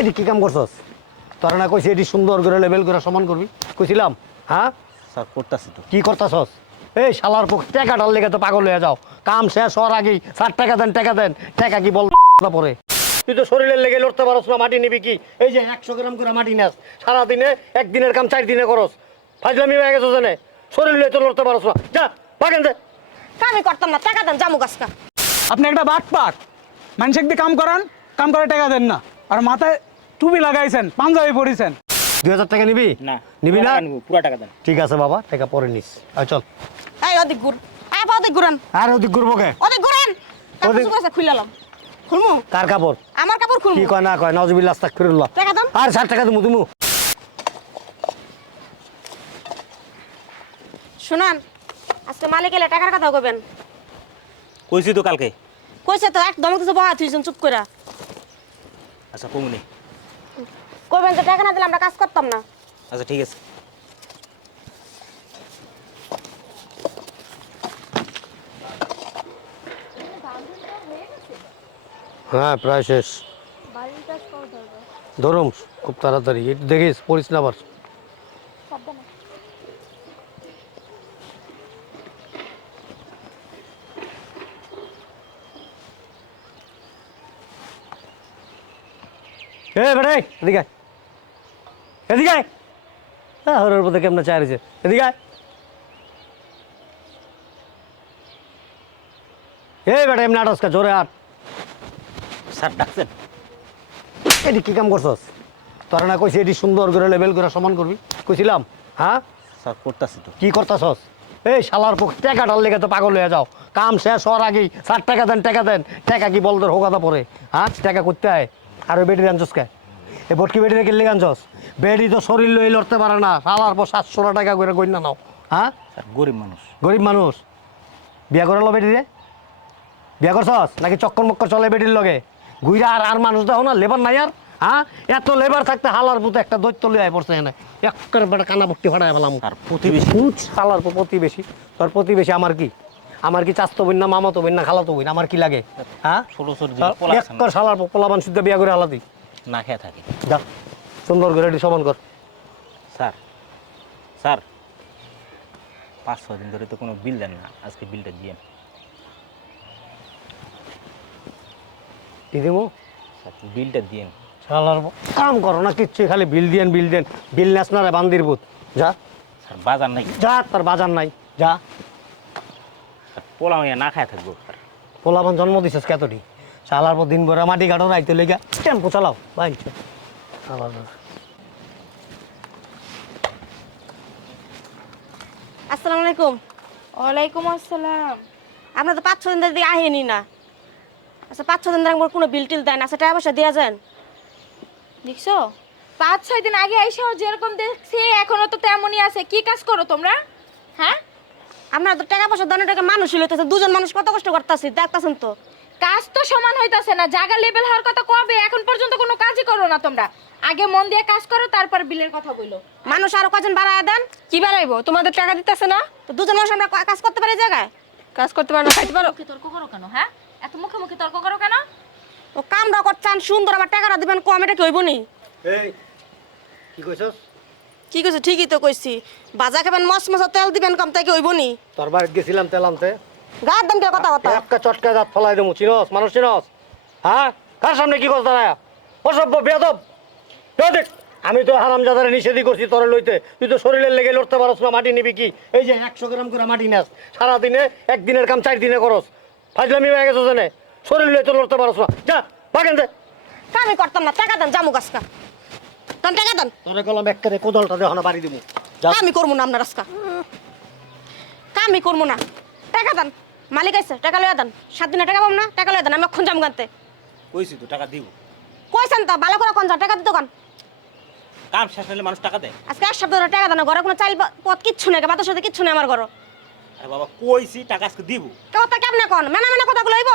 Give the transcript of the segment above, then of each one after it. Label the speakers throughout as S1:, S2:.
S1: এটি কি কাম করছস? তোরা না কইছি এটি সুন্দর করে লেভেল করে সমান করবি। কইছিলাম হ্যাঁ?
S2: স্যার করতেছি তো।
S1: কি করতাছস? এই শালার পক্ষ টাকাটার লেগে তো পাগল হয়ে যাও। কাম শেষ হওয়ার আগেই ষাট টাকা দেন টাকা দেন। টাকা কি বল পরে। তুই তো শরীরের লেগে লড়তে পারস না মাটি নিবি কি? এই যে একশো গ্রাম করে মাটি নেস সারাদিনে একদিনের কাম চার দিনে করস। ফাজলামি হয়ে গেছো জানে? শরীর লয়ে তো লড়তে পারস না। যা বাগেন দে।
S3: কামই করতাম না। টাকা দেন জামু গাছকা
S4: আপনি একটা বাট পাক মানুষের দিয়ে কাম করান কাম করে টাকা দেন না। আর মাথায় টুপি লাগাইছেন পাঞ্জাবি পরিছেন।
S1: দুই হাজার টাকা নিবি?
S2: না
S1: নিবি না?
S2: পুরো টাকা দেন।
S1: ঠিক আছে বাবা টাকা পরে নিস। আয় চল।
S3: এই অধিক এই আপা অধিক ঘুরান
S1: আর ওদিক ঘুরবো কে?
S3: অধিক ঘুরান কাপড়
S1: অধিক-
S3: চুপড়ে খুললাম খুলমু?
S1: কার কাপড়?
S3: আমার কাপড় খুলমু।
S1: কি কয় না কয় নজবিল্লা আস্তাক ফিরুল্লাহ
S3: টাকা দাম?
S1: আর ষাট টাকা তুমি তুমি
S3: শুনান আজকে মালিক এলে টাকার কথা কইবেন
S2: কইছি তো কালকে।
S3: কইছে তো একদম কিছু বহা তুইছেন চুপ করে
S2: আচ্ছা কমুনি
S3: কইবেন যে টাকা না দিলে আমরা কাজ করতাম না।
S2: আচ্ছা ঠিক আছে।
S1: হ্যাঁ প্রায় শেষ। ধরুন খুব তাড়াতাড়ি। একটু দেখিস পড়িস না আবার। এ বেড়ে এদিকে আয়। এদিকে আয়। হ্যাঁ হরের মধ্যে কেমন চাইছে এদিকে আয়। এই বেটা এমনি আটসকা জোরে আট।
S2: স্যার ডাকছেন।
S1: এটি কি কাম করছস? তোরা না কইছি এটি সুন্দর করে লেভেল করে সমান করবি। কইছিলাম হ্যাঁ?
S2: স্যার করতেছি তো।
S1: কি করতাছস? এই শালার পক্ষ টাকাটার লেগে তো পাগল হয়ে যাও। কাম শেষ হওয়ার আগেই ষাট টাকা দেন টাকা দেন। টাকা কি বলদের হোকাতা পরে হ্যাঁ? টাকা করতে হয় আর ওই বেটি আনছস কে? এ বটকি বেটি রেখে লেগে আনছস বেটি তো শরীর লই লড়তে পারে না শালার পর সাতশো টাকা করে গণ্য নাও। হ্যাঁ?
S2: গরিব মানুষ।
S1: গরিব মানুষ। বিয়া করালো বেটি রে বিয়া করছস? নাকি চক্কর মক্কর চলে বেটির লগে? ঘুইরা আর আর মানুষ দেখো না লেবার নাই আর? হ্যাঁ? এত লেবার থাকতে হালার পুতে একটা দৈত্য লিয়ে পড়ছে এনে একের বেটা কানা ভর্তি ফাটাই পেলাম
S2: আর প্রতিবেশী।
S1: হালার পর প্রতিবেশী। তোর প্রতিবেশী আমার কি? আমার কি চাস্তো বইন না মামাতো বইন না খালাতো বইন? আমার কি লাগে? হ্যাঁ?
S2: ছোট না,
S1: এক্কর শালার পোলাবান শুদ্ধ বিয়া করে হালাতি।
S2: না খেয়ে থাকে।
S1: যা সুন্দর করে এটি সমান কর।
S2: স্যার স্যার পাঁচ ছয় দিন ধরে তো কোনো বিল দেন না আজকে বিলটা দিয়ে
S1: কি
S2: স্যার বিলটা দিয়ে
S1: শালার কাম করো না কিচ্ছু খালি বিল দিয়েন বিল দেন বিল নেস না রে বান্দির বুত যা।
S2: স্যার বাজার নাই।
S1: যা তার বাজার নাই। যা।
S2: পোলা না খায় থাকব।
S1: পোলাবান জন্ম দিছিস কতটি চালার পর দিন ভরে মাটি কাটো রাইতে লেগে টেম্পো চালাও বাইক
S3: আসসালামু আলাইকুম।
S5: ওয়ালাইকুম আসসালাম।
S3: আপনার তো পাঁচ ছ দিন ধরে আহেনি না। আচ্ছা পাঁচ ছ দিন ধরে আমার কোনো বিল টিল দেন আচ্ছা টাকা পয়সা দেওয়া যান।
S5: দেখছ? পাঁচ ছয় দিন আগে আইসাও যেরকম দেখছি এখনও তো তেমনই আছে। কি কাজ করো তোমরা? হ্যাঁ?
S3: আপনার তো টাকা পয়সা দানের টাকা মানুষ হইতেছে দুজন মানুষ কত কষ্ট করতেছি দেখতেছেন তো।
S5: কাজ তো সমান হইতাছে না জায়গা লেভেল হওয়ার কথা কবে? এখন পর্যন্ত কোনো কাজই করো না তোমরা। আগে মন দিয়ে কাজ করো তারপর বিলের কথা বলো।
S3: মানুষ আরও কজন বাড়ায় দেন?
S6: কি বাড়াইবো? তোমাদের টাকা দিতেছে না?
S3: তো দুজন মানুষ আমরা কা- কাজ করতে পারি এই জায়গায়?
S6: কাজ করতে পারো না খাইতে পারো।
S5: মুখে তর্ক করো কেন হ্যাঁ? এত মুখে মুখে তর্ক করো কেন?
S3: ও কামটা করছেন সুন্দর আবার টাকাটা দিবেন কম এটা কি হইব নি?
S1: এই কি কইছস?
S3: কি কইছে? ঠিকই তো কইছি। বাজা খাবেন মস মশা তেল দিবেন কম তাই কি হইব নি?
S1: তোর বাড়িতে গেছিলাম তেল আনতে।
S3: গার কে কথা কথা
S1: একটা চটকা দাঁত ফলাই দেবো চিনস মানুষ চিনস। হ্যাঁ? কার সামনে কি করতে না অসভ্য বেদব দেখ আমি তো হারাম জাদারে নিষেধই করছি তোর লইতে। তুই তো শরীরের লেগে লড়তে পারস না মাটি নিবি কি? এই যে একশো গ্রাম করে মাটি নেস সারাদিনে একদিনের কাম চার দিনে করস। ফাজলামি হয়ে গেছো জানে শরীর লইতে লড়তে পারস না। যা বাগেন দে।
S3: কামই করতাম না। টাকা দেন জামু গাছকা দেন টাকা দেন।
S1: তোরে কলম একেবারে কোদলটা দেহ না বাড়ি দিব
S3: কামই করব না আপনার আজকা। কামই করব না। টাকা দেন। মালিক আছে টাকা লইয়া দেন। সাত দিনে টাকা পাবো না টাকা লইয়া দেন আমি অক্ষণ জাম গানতে।
S2: কইছি তো টাকা দিব
S3: কইছেন তা ভালো করে কোন টাকা দিত কান?
S2: কাম শেষ হলে মানুষ টাকা দেয়।
S3: আজকে এক সপ্তাহ ধরে টাকা দেন ঘরে কোনো চাইল পথ কিচ্ছু নেই বাতার সাথে কিচ্ছু নেই আমার ঘর।
S2: আরে বাবা কইছি টাকা আজকে দিব।
S3: কথা কেমনে কন? মেনা মেনা কথা লইব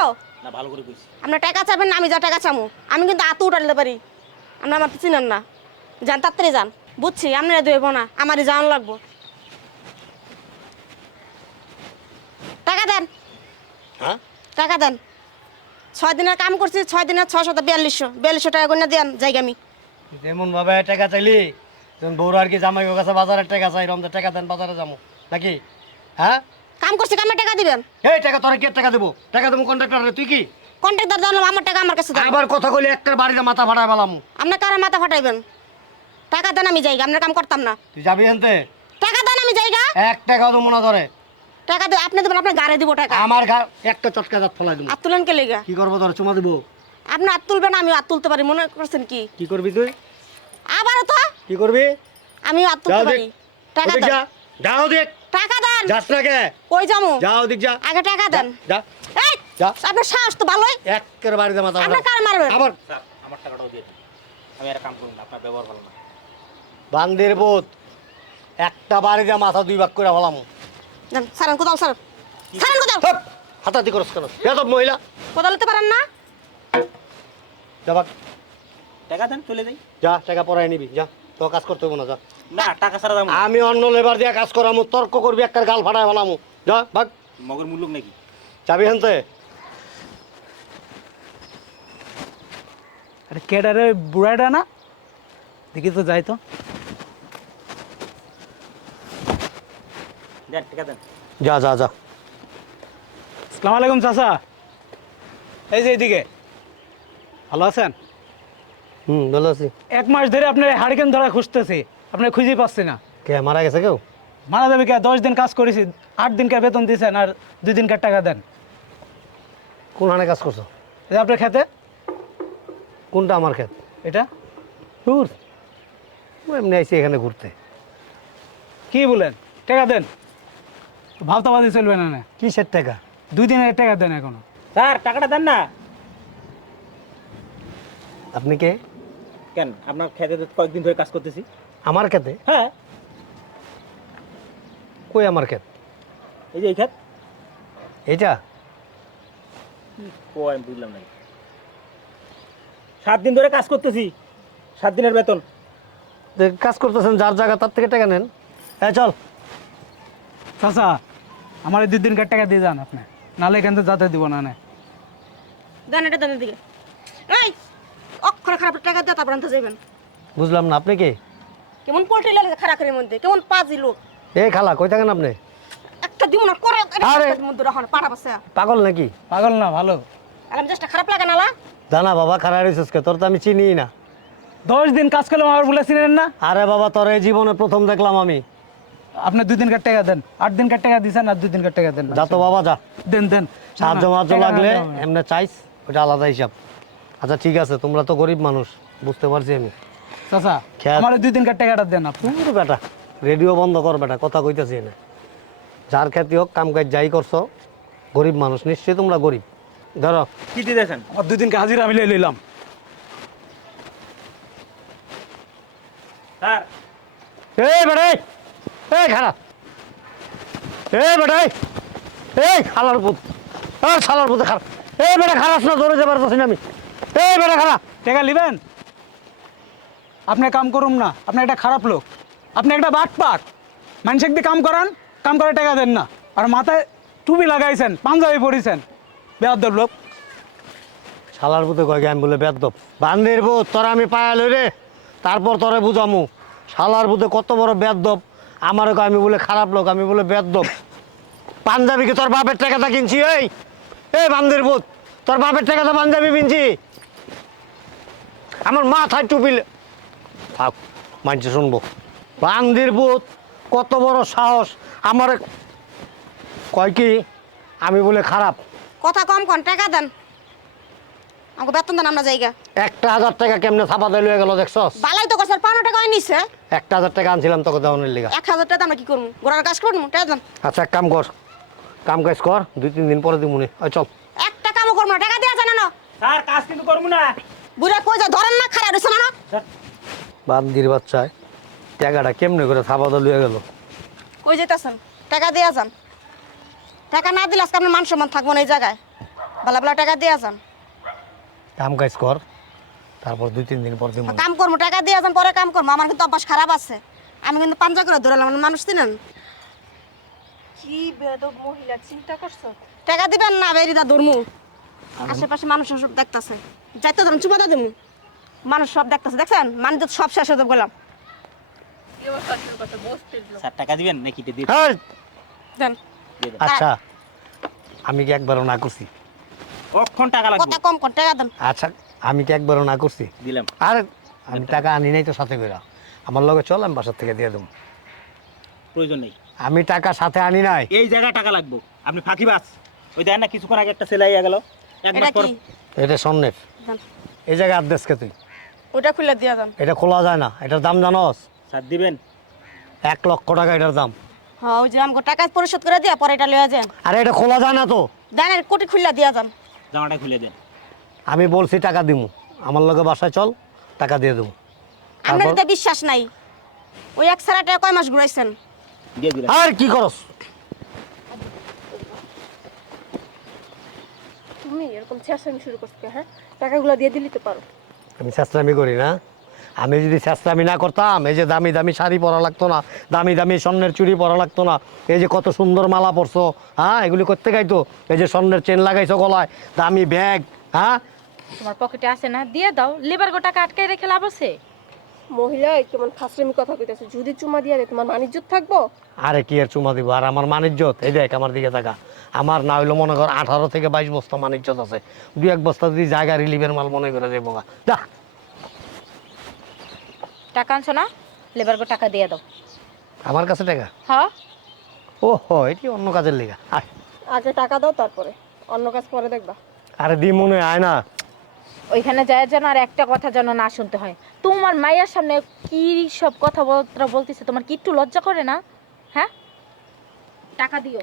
S2: না ভালো করে কইছি।
S3: আপনার টাকা চাবেন না আমি যা টাকা চামু। আমি কিন্তু আতু উঠা দিতে পারি। আপনার আমার চিনেন না। যান তাড়াতাড়ি যান। বুঝছি আপনারা দেবো না আমারই জান লাগবো। টাকা দেন।
S1: হ্যাঁ?
S3: টাকা দেন। ছয় দিনের কাম করছি ছয় দিনের ছশো বিয়াল্লিশশো। বিয়াল্লিশশো টাকা করে দেন জায়গা আমি।
S1: যেমন ভাবে টাকা চাইলি যেমন বউর আর কি জামাই কাছে বাজারের টাকা চাই রমজান টাকা দেন বাজারে যাব নাকি? হ্যাঁ?
S3: কাম করছি কামে টাকা দিবেন?
S1: এই টাকা তোরা কি টাকা দেবো? টাকা দেবো কন্ট্রাক্টর তুই কি?
S3: কন্ট্রাক্টর জানলাম আমার টাকা আমার কাছে দেন।
S1: আবার কথা কইলে একটা বাড়িতে মাথা ফাটাই পেলাম
S3: আপনার কারা মাথা ফাটাইবেন? টাকা দেন আমি যাই আপনার কাম করতাম না।
S1: তুই যাবি আনতে
S3: টাকা দেন আমি যাইগা।
S1: এক টাকাও দেবো মনে ধরে
S3: টাকা দেব আপনি দেবেন আপনার গাড়ি দিব টাকা।
S1: আমার ঘা একটা চটকা দাঁত ফলাই দেবো।
S3: আর তুলেন কে লেগা?
S1: কি করব ধরে চুমা দেবো?
S3: আপনি হাত তুলবেন আমি হাত তুলতে পারি মনে করছেন কি?
S1: কি করবি তুই?
S3: আবারও তো?
S1: কি করবি?
S3: আমি হাত তুলতে পারি। টাকা দেন
S1: যা। যাও দেখ।
S3: টাকা দেন।
S1: যাস না কে?
S3: কই যামু
S1: যাও দিক যা।
S3: আগে টাকা দেন।
S1: যা।
S3: এই
S1: যা।
S3: আপনার সাহস তো ভালোই।
S1: একের বাড়িতে মাথা
S3: আপনার
S1: ফাটাই
S3: কার মারবেন?
S1: আবার।
S2: আমার টাকাটাও দিয়ে দিন। আমি একটা কাম করুন না আপনার ব্যবহার ভালো না।
S1: বান্দির বোধ একটা বাড়িতে মাথা দুই ভাগ করে ফেলাম।
S3: দেন সারেন কোদাল সারেন সারেন কোদাল।
S1: হাতাহাতি করস কেন? বেদব মহিলা।
S3: কোদাল নিতে পারেন না?
S1: যা ভাগ
S2: টাকা দেন চলে যাই।
S1: যা টাকা পড়াই নিবি যা। তো কাজ করতে হবে না যা।
S2: না টাকা ছাড়া দাম
S1: আমি অন্য লেবার দিয়ে কাজ করামু তর্ক করবি একটা গাল ফাটাই ফেলামু। যা ভাগ।
S2: মগর মূল্য নাকি?
S1: যাবি হেনতে
S4: আরে কেডারে বুড়াটা না? দেখি তো যাই তো।
S2: দেন টাকা দেন।
S1: যা যা যা।
S4: আসসালামু আলাইকুম চাচা। এই যে এদিকে ভালো আছেন?
S1: হুম ভালো আছি।
S4: এক মাস ধরে আপনার হারিকেন ধরা খুঁজতেছি আপনার খুঁজে পাচ্ছি না।
S1: কে মারা গেছে কেউ?
S4: মারা যাবে কে? দশ দিন কাজ করেছি আট দিনকার বেতন দিয়েছেন আর দুই দিনকার টাকা দেন।
S1: কোন হানে কাজ করছ?
S4: এই যে আপনার খেতে?
S1: কোনটা আমার ক্ষেত
S4: এটা?
S1: এমনি আইসি এখানে ঘুরতে।
S4: কি বলেন? টাকা দেন। ভাবতাবাদি চলবে না না।
S1: কিসের টাকা?
S4: দুই দিনের টাকা দেন এখনও।
S2: স্যার টাকাটা দেন না।
S1: আপনি কে?
S2: কেন? আপনার খেতে কয়েকদিন ধরে কাজ করতেছি।
S1: আমার ক্ষেতে
S2: হ্যাঁ।
S1: কই আমার ক্ষেত
S2: এই যে এই খেত।
S1: এইটা?
S2: ও আমি বুঝলাম না। সাত দিন ধরে কাজ করতেছি। সাত দিনের বেতন।
S1: কাজ করতেছেন যার জায়গা তার থেকে টাকা নেন। হ্যাঁ চল।
S4: চাচা আমার এই দুই দিনকার টাকা দিয়ে যান আপনি। নাহলে এখান থেকে যাতে দিব না না।
S3: দেন এটা দেন দিকে এই অক্ষরে খারাপ টাকা দিয়ে তারপর আনতে যাবেন
S1: বুঝলাম না আপনি কে?
S3: কেমন পোল্ট্রি লাগে খারাপ করে মধ্যে কেমন পাজি লোক।
S1: এই খালা কই থাকেন আপনি?
S3: একটা দিব না করে
S1: আরে।
S3: মধ্যে রাখুন পাড়া পাশে
S1: পাগল নাকি?
S4: পাগল না ভালো।
S3: আর আমি জাস্ট খারাপ লাগে নালা
S1: জানা বাবা খারাপ হয়েছিস কে? তোর তো আমি চিনি না।
S4: দশ দিন কাজ করলাম আমার বলেছিলেন না?
S1: আরে বাবা তোর এই জীবনে প্রথম দেখলাম আমি।
S4: আপনি দুই দিনকার টাকা দেন আট দিনকার টাকা দিয়েছেন আর দুই দিনকার টাকা দেন
S1: যা তো বাবা যা।
S4: দেন দেন।
S1: সাহায্য মাহায্য
S4: টাকা
S1: লাগলে এমনি চাইস ওটা আলাদা হিসাব। আচ্ছা ঠিক আছে তোমরা তো গরিব মানুষ বুঝতে পারছি আমি।
S4: চাচা আমার দুই দিনকার টাকাটা দেন আপনি।
S1: বেটা রেডিও বন্ধ কর বেটা কথা কইতেছি না যার খ্যাতি হোক কাম কাজ যাই করছ গরিব মানুষ নিশ্চয়ই তোমরা গরিব। ধরো।
S2: কি দিতেছেন
S4: আমার দুই দিনকে হাজিরা মিলিয়ে নিলাম
S2: স্যার।
S1: এই বেটাই এই খারাপ এই বেটাই এই খালার পুত এই খালার পুত খারাপ এই বেটা খারাপ না ধরে যাবার পারছি আমি। এই বেটা খারাপ
S4: টাকা নিবেন আপনি কাম করুন না আপনি একটা খারাপ লোক। আপনি একটা বাট পাট মানুষের দিয়ে কাম করান কাম করে টাকা দেন না। আর মাথায় টুপি লাগাইছেন পাঞ্জাবি পরিছেন বেয়াদব লোক।
S1: শালার পুতে কয় আমি বলে বেদব বান্দির পুত তোরা আমি পায়া লই রে তারপর তোরে বুঝামু। শালার পুতে কত বড় বেদব আমার কয়, আমি বলে খারাপ লোক, আমি বলে বেদব। পাঞ্জাবি কি তোর বাপের টাকাটা কিনছি, এই? এই বান্দির পুত তোর বাপের টাকাটা পাঞ্জাবি কিনছি। আমার মাথায় টুপি লে- থাক, মানছে, শুনব। বান্দির পুত কত বড় সাহস। আমার কয় কি, আমি বলে খারাপ।
S3: কথা কম কন টাকা দেন। আমাকে বেতন দেন আমরা জায়গা
S1: একটা হাজার টাকা কেমনে ছাপা দিয়ে লয়ে গেল দেখছস?
S3: বালাই তো করছে পাঁচশো টাকা নিছে
S1: একটা হাজার টাকা আনছিলাম তোকে দেওয়ানের লিগা।
S3: এক হাজার টাকা আমরা কি করব? গোড়ার কাজ করব? টাকা দেন।
S1: আচ্ছা এক কাম কর। কাম কাজ কর দুই তিন দিন পরে দিমুনি। ওই চল।
S3: একটা কামও করব না টাকা দিয়ে জানা না।
S2: স্যার কাজ কিন্তু করব না।
S3: বুড়া কই যায় ধরেন না খারাপ রয়েছে না
S1: বান্দির বাচ্চায় টাকাটা কেমনে করে ছাপা দিয়ে লয়ে গেল?
S3: কই যেতেছেন টাকা দিয়ে যান। টাকা না দিলে আজকে আপনার মান সম্মান থাকব না এই জায়গায়। বেলা বেলা টাকা দিয়ে যান।
S1: কাম কাজ কর তারপর দুই তিন দিন পর দিমুনি
S3: কাম করব টাকা দিয়ে যান পরে কাম করব। আমার কিন্তু অভ্যাস খারাপ আছে। আমি কিন্তু পাঞ্জা করে ধরলাম মানুষ চিনেন?
S5: কি বেদব মহিলা চিন্তা করছ?
S3: টাকা দিবেন না বেরিদা ধর্মু। আশেপাশে মানুষ সব দেখতেছে। যাইতে ধরুন চুপা দেবো মানুষ সব দেখতেছে দেখছেন? মানুষ তো সব শেষ হতে গেলাম।
S2: স্যার টাকা দিবেন নাকি?
S1: হ্যাঁ
S3: দেন।
S1: আচ্ছা আমি কি একবারও না করছি?
S2: কখন টাকা লাগবে।
S3: কথা কম টাকা দেন।
S1: আচ্ছা আমি কি একবারও না করছি?
S2: দিলাম।
S1: আর আমি টাকা আনি নাই তো সাথে করে আমার লগে চল আমি বাসার থেকে দিয়ে দেবো।
S2: প্রয়োজন নেই।
S1: আমি টাকা সাথে আনি নাই।
S2: এই জায়গায় টাকা লাগবে। আপনি ফাঁকি বাস। ওই দেখেন না কিছুক্ষণ আগে একটা সেলাই গেল। এক
S3: এটা
S1: স্বর্ণের। এই জায়গায় আদেশকে তুই?
S3: ওইটা খুলে দিয়ে দেন।
S1: এটা খোলা যায় না। এটার দাম জানোস?
S2: স্যার দিবেন?
S1: এক লক্ষ টাকা এটার দাম।
S3: হ্যাঁ ওই যে আমাকে টাকা পরিশোধ করে দিয়া পরে এটা লইয়া যান।
S1: আরে এটা খোলা যায় না তো?
S3: দেন কোটি খুলে দিয়া যান
S2: জামাটা খুলে দেন।
S1: আমি বলছি টাকা দিমু। আমার লগে বাসায় চল টাকা দিয়ে দেবো
S3: আপনার তো বিশ্বাস নাই। ওই এক সারা টাকা কয় মাস ঘুরাইছেন?
S2: দিয়ে দিলাম।
S1: আর কি করস?
S6: তুমি এরকম চেঁচামি শুরু করছ হ্যাঁ? টাকাগুলো দিয়ে দিলি তো পারো।
S1: আমি চেষ্টামি করি না। আমি যদি চেষ্টামি না করতাম এই যে দামি দামি শাড়ি পরা লাগতো না দামি দামি স্বর্ণের চুড়ি পরা লাগতো না এই যে কত সুন্দর মালা পরছো হ্যাঁ এগুলি করতে গাইতো এই যে স্বর্ণের চেন লাগাইছো গলায় দামি ব্যাগ হ্যাঁ?
S5: তোমার পকেটে আছে না? দিয়ে দাও লেবার গো টাকা আটকে রেখে লাভ আছে?
S6: মহিলা কেমন ফাঁসরামি কথা কইতেছে যদি চুমা দিয়ে তোমার বাণিজ্য থাকব?
S1: আরে কি আর চুমা দিব? আর আমার মানিজ্যত এই দেখ আমার দিকে থাকা আমার না হইল মনে কর আঠারো থেকে বাইশ বস্তা মানিজ্যত আছে দুই এক বস্তা যদি জায়গা রিলিভের মাল মনে করে দেবো গা। যা।
S5: টাকা আনছো না? লেবার গো টাকা দিয়ে দাও।
S1: আমার কাছে টাকা?
S5: হ্যাঁ।
S1: ও হো এটি অন্য কাজের লেগা। আয়।
S6: আগে টাকা দাও তারপরে। অন্য কাজ পরে দেখবা।
S1: আরে দি মনে আয় না।
S5: ওইখানে যায় যেন আর একটা কথা যেন না শুনতে হয়। তোমার মায়ের সামনে কি সব কথাবার্তা বলতেছে? তোমার কি একটু লজ্জা করে না? হ্যাঁ? টাকা দিও।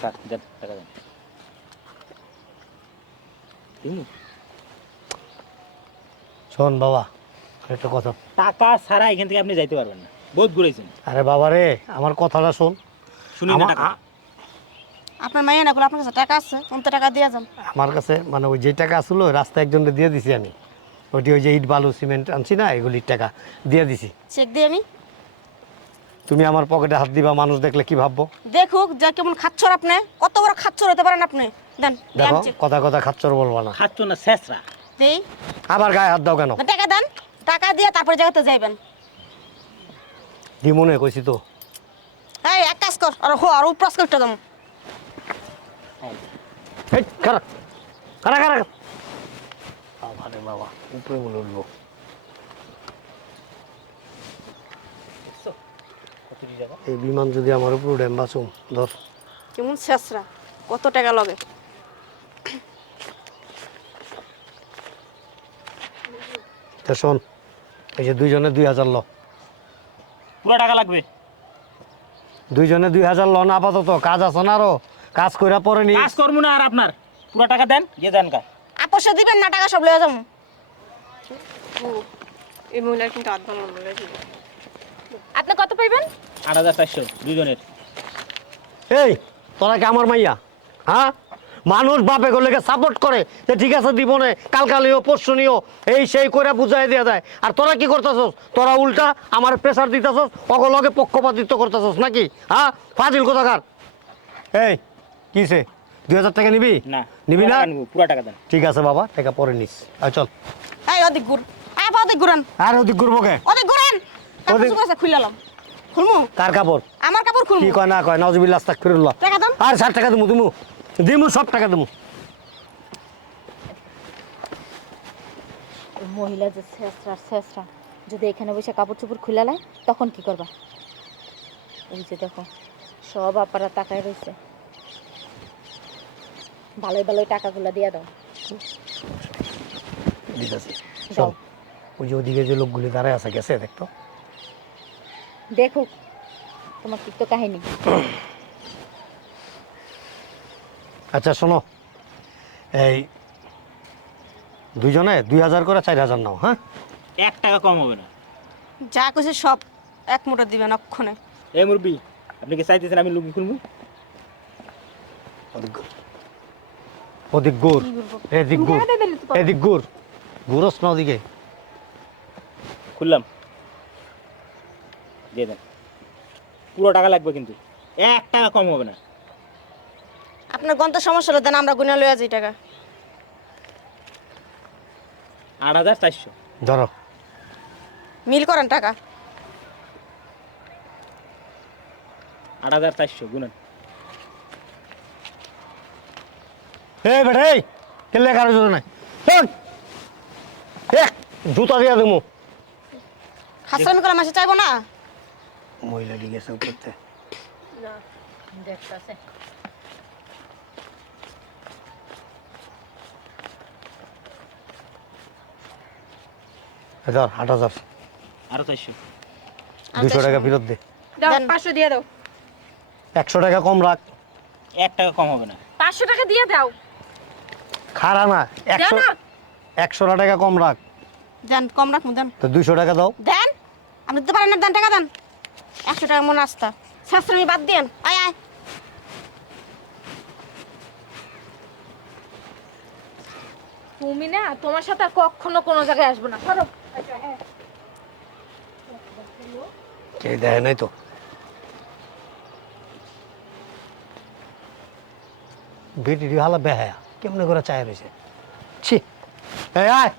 S2: স্যার দেন টাকা দেন।
S1: শোন বাবা একটা কথা।
S2: টাকা ছাড়া এখান থেকে আপনি যাইতে পারবেন না। বহুত ঘুরেছেন
S1: আরে বাবা রে আমার কথাটা শোন।
S2: শুনি না টাকা।
S3: আপনার মাইয়া না আপনার কাছে টাকা আছে অন্ত টাকা দিয়ে যান।
S1: আমার কাছে মানে ওই যে টাকা আসলো একজনকে দিয়ে দিছি আমি। ওইটি ওই যে ইট বালু সিমেন্ট আনছি না এগুলির টাকা দিয়ে দিছি।
S3: চেক দিয়ে আমি
S1: তুমি আমার পকেটে হাত দিবা মানুষ দেখলে কি ভাববো?
S3: দেখুক যা কেমন খাচ্ছর আপনি কত বড় খাচ্ছর হতে পারেন আপনি। দেন
S1: দেখো কথা কথা খাচ্চর বলবা না।
S2: খাচ্ছ না শেষরা।
S3: দেই
S1: আবার গায়ে হাত দাও কেন?
S3: টাকা দেন। টাকা দিয়ে তারপরে জায়গাতে যাইবেন।
S1: দিমনে কইছি তো।
S3: এই এক কাজ কর আর হো আর উপরাস করতে দাম
S1: এই খারাপ। খারাপ খারাপ। বাবা রে বাবা উপরে বলে উঠবো। এই বিমান যদি আমার উপর উঠে বাঁচুম। ধর।
S3: কেমন শেষরা কত টাকা লাগে।
S1: শোন এই যে দুইজনে দুই হাজার ল।
S2: পুরো টাকা লাগবে?
S1: দুইজনে দুই হাজার লন আপাতত। কাজ আছে না আরও? কাজ কইরা পরে নি।
S2: কাজ করব না আর আপনার। পুরো টাকা দেন গিয়ে দেন কা
S3: আপোষে দিবেন না টাকা সব লয়ে যাব।
S6: এই মহিলার কিন্তু আধ ভালো মহিলা ছিল
S5: আপনি কত পাইবেন?
S2: আট হাজার চারশো দুজনের
S1: এই তোরা কি আমার মাইয়া? হ্যাঁ? মানুষ বাপে গলেকে সাপোর্ট করে যে ঠিক আছে দিব নে কালকা লিও পরশু নিও। এই সেই করে বুঝাই দেওয়া যায়। আর তোরা কি করতেছস? তোরা উল্টা আমার প্রেশার দিতেছস অগলগে পক্ষপাতিত্ব করতেছস নাকি? হ্যাঁ? ফাজিল কোথাকার? এই কিসে দুই হাজার টাকা নিবি?
S2: না
S1: নিবি না?
S2: পুরো টাকা দেন।
S1: ঠিক আছে বাবা টাকা পরে নিস। আর চল।
S3: এই অধিক ঘুর হ্যাঁ অধিক ঘুরান
S1: আর ওদিক ঘুরবো কে
S3: অধিক ঘুরান
S1: অধিক-
S3: কাপড় খুললাম খুলমু?
S1: কার কাপড়?
S3: আমার কাপড় খুলমু।
S1: কি কয় না কয়? নজবিল রাস্তা ফিরুল্লাহ
S3: টাকা দাম।
S1: আর ষাট টাকা দিমু দিমু। দিমু সব টাকা দিমু।
S5: মহিলা যে শেষরা শেষরা যদি এখানে বসে কাপড় চোপড় খুলে নেয় তখন কি করবা? ওই যে দেখো সব আপারা টাকায় রয়েছে। ভালোই ভালোই টাকাগুলো দিয়ে দাও।
S1: দিতেছি
S5: দাও।
S1: চল। ওই যে ওদিকে যে লোকগুলি দাঁড়ায় আছে গেছে দেখতো?
S5: দেখো তোমার কি তো কাহিনী।
S1: আচ্ছা শোনো। এই দুইজনে দুই হাজার করে চার হাজার নাও হ্যাঁ?
S2: এক টাকা কম হবে না।
S3: যা কইছে সব এক মোটা দিবেন অক্ষণে।
S2: এই মুরবি আপনি কি চাইতেছেন আমি লুঙ্গি খুলবো?
S1: ওদিক ওদিক ঘুর এদিক ঘুর এদিক ঘুর ঘুরস না ওদিকে।
S2: খুললাম। দিয়ে দেন। পুরো টাকা লাগবে কিন্তু। এক টাকা কম হবে না।
S3: আপনার গন্ত সমস্যা হলে দেন আমরা গুনে লইয়া যাই টাকা।
S2: আট হাজার চারশো।
S1: ধরো।
S3: মিল করেন টাকা।
S2: আট হাজার চারশো গুনেন।
S1: এই বেটা এই কেলে কারও জুতো নাই এই, এক জুতা দিয়া দেবো
S3: খাসরামি করে মাসে চাইব না?
S1: মহিলা গেছে উপরতে
S5: দেখতেছে।
S1: আট হাজার।
S2: আরও চারশো।
S1: দুশো টাকা ফেরত দে।
S6: দাও পাঁচশো দিয়ে দাও।
S1: একশো টাকা কম রাখ।
S2: এক টাকা কম হবে না।
S5: পাঁচশো টাকা দিয়ে দাও।
S1: খারা না একশো
S5: না।
S1: একশো টাকা কম রাখ।
S3: দেন কম রাখব দেন।
S1: তো দুশো টাকা দাও।
S3: দেন আপনি দিতে পারেন না দেন টাকা দেন। একশো টাকা মনে আসতা শাস্ত্রমি বাদ দিয়েন। আয় আয়।
S5: তুমি না তোমার সাথে আর কখনো কোনো জায়গায় আসব না। সরো।
S1: কে দেয় নাই তো। বেটি হালা বেহায়া কেমনে করে চায় রয়েছে ছি। আয়।